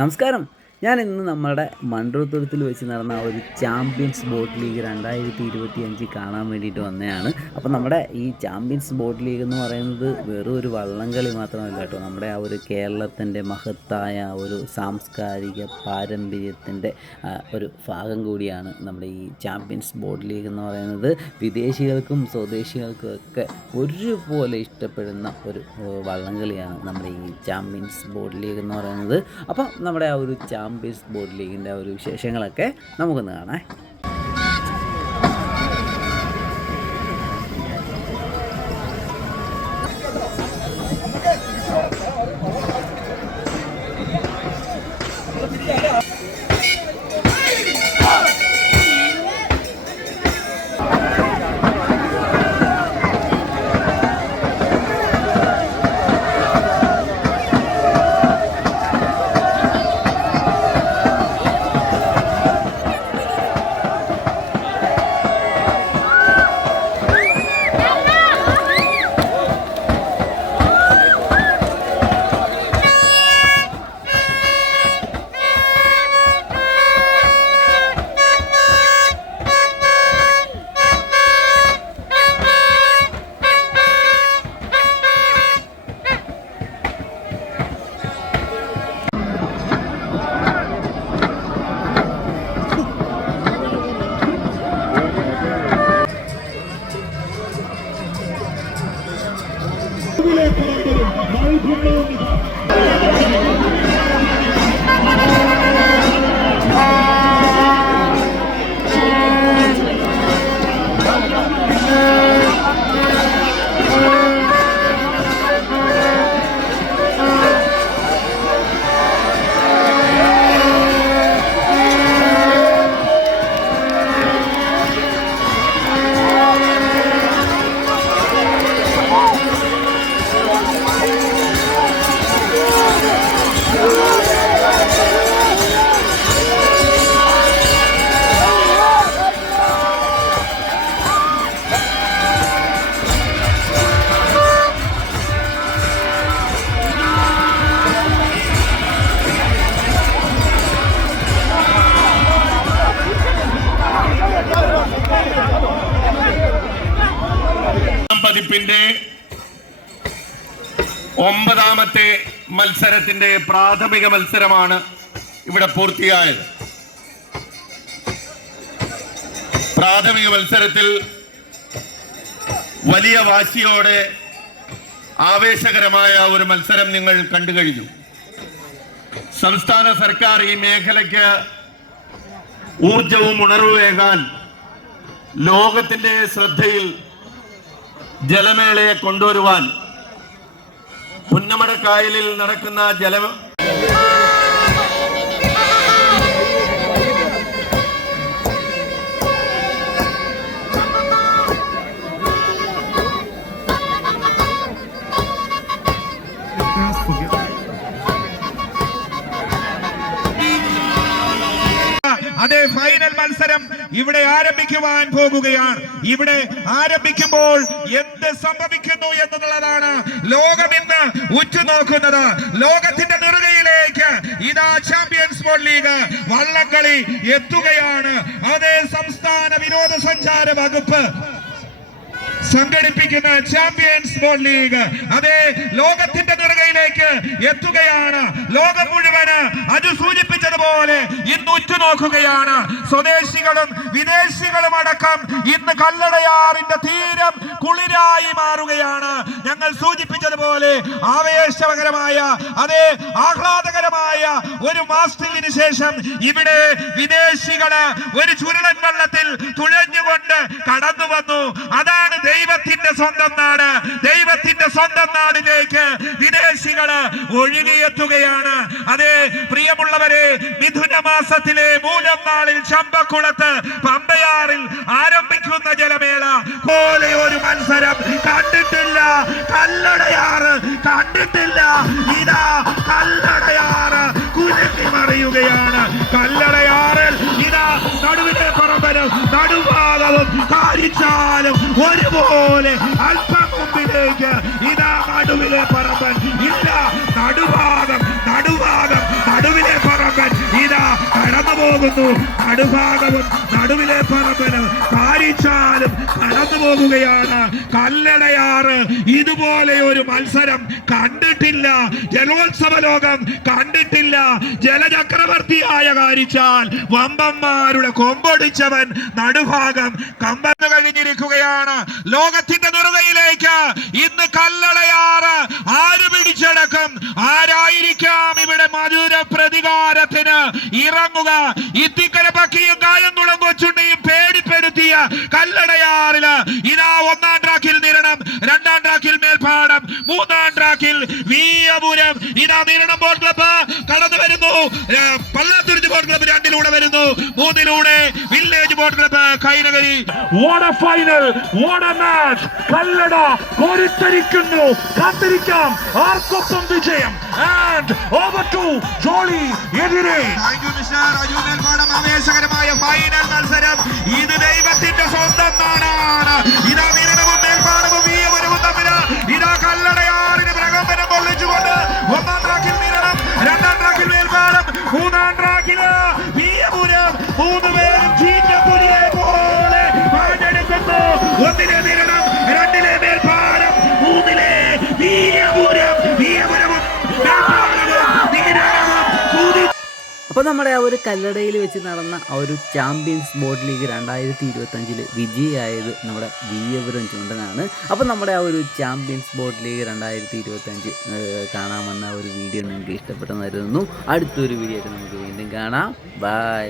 നമസ്കാരം. ഞാൻ ഇന്ന് നമ്മുടെ മൺട്രോത്തുരുത്തിൽ വെച്ച് നടന്ന ഒരു ചാമ്പ്യൻസ് ബോട്ട് ലീഗ് 2025 കാണാൻ വേണ്ടിയിട്ട് വന്നതാണ്. അപ്പോൾ നമ്മുടെ ഈ ചാമ്പ്യൻസ് ബോട്ട് ലീഗ് എന്ന് പറയുന്നത് വെറും ഒരു വള്ളംകളി മാത്രമല്ല കേട്ടോ. നമ്മുടെ ആ ഒരു കേരളത്തിൻ്റെ മഹത്തായ ഒരു സാംസ്കാരിക പാരമ്പര്യത്തിൻ്റെ ഒരു ഭാഗം കൂടിയാണ് നമ്മുടെ ഈ ചാമ്പ്യൻസ് ബോട്ട് ലീഗ് എന്ന് പറയുന്നത്. വിദേശികൾക്കും സ്വദേശികൾക്കും ഒക്കെ ഒരുപോലെ ഇഷ്ടപ്പെടുന്ന ഒരു വള്ളംകളിയാണ് നമ്മുടെ ഈ ചാമ്പ്യൻസ് ബോട്ട് ലീഗ് എന്ന് പറയുന്നത്. അപ്പം നമ്മുടെ ആ ഒരു ചാമ്പ്യൻസ് ബോട്ട് ലീഗിൻ്റെ ഒരു വിശേഷങ്ങളൊക്കെ നമുക്കൊന്ന് കാണാം. പതിപ്പിന്റെ 9ാമത്തെ മത്സരത്തിന്റെ പ്രാഥമിക മത്സരമാണ് ഇവിടെ പൂർത്തിയായത്. പ്രാഥമിക മത്സരത്തിൽ വലിയ വാശിയോടെ ആവേശകരമായ ഒരു മത്സരം നിങ്ങൾ കണ്ടു കഴിഞ്ഞു. സംസ്ഥാന സർക്കാർ ഈ മേഖലയ്ക്ക് ഊർജവും ഉണർവേകാൻ ലോകത്തിന്റെ ശ്രദ്ധയിൽ ജലമേളയെ കൊണ്ടുവരുവാൻ പുന്നമടക്കായലിൽ നടക്കുന്ന അതേ ഫൈനൽ മത്സരം ഇവിടെ ആരംഭിക്കുവാൻ പോകുകയാണ്. ഇവിടെ ആരംഭിക്കുമ്പോൾ എന്ത് സംഭവിക്കുന്നു എന്നുള്ളതാണ് ലോകം ഇന്ന് ഉറ്റുനോക്കുന്നത്. ലോകത്തിന്റെ നെറുകയിലേക്ക് ഇതാ ചാമ്പ്യൻസ് ബോട്ട് ലീഗ് വള്ളംകളി എത്തുകയാണ്. അതേ സംസ്ഥാന വിനോദസഞ്ചാര വകുപ്പ് സംഘടിപ്പിക്കുന്ന ചാമ്പ്യൻസ് ബോട്ട് ലീഗ് അതേ ലോകത്തിന്റെ നെറുകയിലേക്ക് എത്തുകയാണ്. ലോകം മുഴുവന് അത് സൂചിപ്പിച്ചതുപോലെ ഇന്ന് ഉറ്റുനോക്കുകയാണ്. സ്വദേശികളും വിദേശികളും അടക്കം ഇന്ന് കല്ലടയാറിന്റെ തീരം കുളിരായി മാറുകയാണ്. ഞങ്ങൾ സൂചിപ്പിച്ചതുപോലെ ആവേശകരമായ അതേ ആഹ്ലാദകരമായ ഒരു മാസ്റ്ററിന് ശേഷം ഇവിടെ വിദേശികള് ഒരു ചുരുളൻ വെള്ളത്തിൽ തുഴഞ്ഞുകൊണ്ട് കടന്നു വന്നു. അതാണ് ദൈവത്തിന്റെ സ്വന്തം നാട്. ദൈവത്തിന്റെ സ്വന്തം നാടിലേക്ക് വിദേശികള് ഒഴുകിയെത്തുകയാണ്. അതേ പ്രിയമുള്ളവരെ, മിഥുന മാസത്തിലെ മൂലം നാളിൽ ചമ്പക്കുളത്ത് പമ്പയാറിൽ ആരംഭിക്കുന്ന ജലമേള പോലെ ഒരു മത്സരം കണ്ടിട്ടില്ല. കല്ലടയാറ് കണ്ടിട്ടില്ല. ഇതാ കല്ലടയാറ് കുലുക്കി മറിയുകയാണ്. കല്ലടയാറിൽ ഇതാ നടുവിലെ പറമ്പനും നടുഭാഗവും കാരിച്ചാലും ഒരുപോലെ അല്പം മുമ്പിലേക്ക് ഇതാ നടുവിലെ പറമ്പൻ ഇല്ല. നടുവിലെ പോകുന്നു. നടുഭാഗവും നടുവിലെ പറമ്പനും കാരിച്ചാലും കടന്നു പോകുകയാണ്. കല്ലടയാറ് ഇതുപോലെ ഒരു മത്സരം കണ്ടിട്ടില്ല. ജലോത്സവ ലോകം കണ്ടിട്ടില്ല. ജലചക്രവർത്തിയായ കാരിച്ചാൽ വമ്പന്മാരുടെ കൊമ്പൊടിച്ചവൻ നടുഭാഗം കമ്പന്നു കഴിഞ്ഞിരിക്കുകയാണ്. ലോകത്തിന്റെ നിറതയിലേക്ക് ഇന്ന് കല്ലടയാറ് ആര് പിടിച്ചടക്കും? ആരായിരിക്കാം ഇവിടെ മധുര പ്രതികാരത്തിന് ഇറങ്ങുക? ഇത്തിക്കര പക്കിയും കായംകുളം കൊച്ചുണ്ണിയും പേടിപ്പെടുത്തിയ കല്ലടയാറില് ഇതാ ഒന്നാം ട്രാക്കിൽ നിരണം, രണ്ടാം ട്രാക്കിൽ മേൽപ്പാടം, മൂന്നാം ട്രാക്കിൽ വീയപുരം. ഇതാ നിരണം ബോട്ട് ക്ലബ്ബ് കടന്നു വരുന്നു. പള്ളാത്തുരുത്തി ബോട്ട് ക്ലബ്ബ് 2-ലൂടെ വരുന്നു. 3-ലൂടെ village boat club Kainakari. What a final, what a match. Kallada കോരിത്തരിക്കുന്നു. കാത്തിരിക്കാം ആർക്കൊപ്പം വിജയം. And over to ജോളി എതിരെ. ആവേശകരമായ ഫൈനൽ മത്സരം. ഇത് ദൈവത്തിന്റെ സ്വന്തം നാടാണ്. ഇതാ നിരണവും മേൽപ്പാടവും വീയപുരവും തമ്മിൽ ഇതാ കല്ലടയാറിന് പ്രകമ്പനം കൊള്ളിച്ചുകൊണ്ട് ഒന്നാം ട്രാക്കിൽ നിരണം, രണ്ടാം ട്രാക്കിൽ മേൽപ്പാടം, മൂന്നാം ട്രാക്കില് വീയപുരം. 3 പേരും ചീറ്റപ്പുലിയെ പോലെ പാഞ്ഞെടുക്കുന്നു. 1-ലെ നിരണം, 2-ലെ മേൽപ്പാടം, 3-ലെ വീയപുരം. വീയപുരവും മേൽപ്പാടവും നിരണവും കൂടി. അപ്പോൾ നമ്മുടെ ആ ഒരു കല്ലടയിൽ വെച്ച് നടന്ന ആ ഒരു ചാമ്പ്യൻസ് ബോട്ട് ലീഗ് 2025 വിജയിയായത് നമ്മുടെ വീയപുരം ചുണ്ടനാണ്. അപ്പോൾ നമ്മുടെ ആ ഒരു ചാമ്പ്യൻസ് ബോട്ട് ലീഗ് 2025 കാണാമെന്ന ഒരു വീഡിയോ നിങ്ങൾക്ക് ഇഷ്ടപ്പെട്ടെന്ന് കരുതുന്നു. അടുത്തൊരു വീഡിയോ ആയിട്ട് നമുക്ക് വീണ്ടും കാണാം. ബൈ.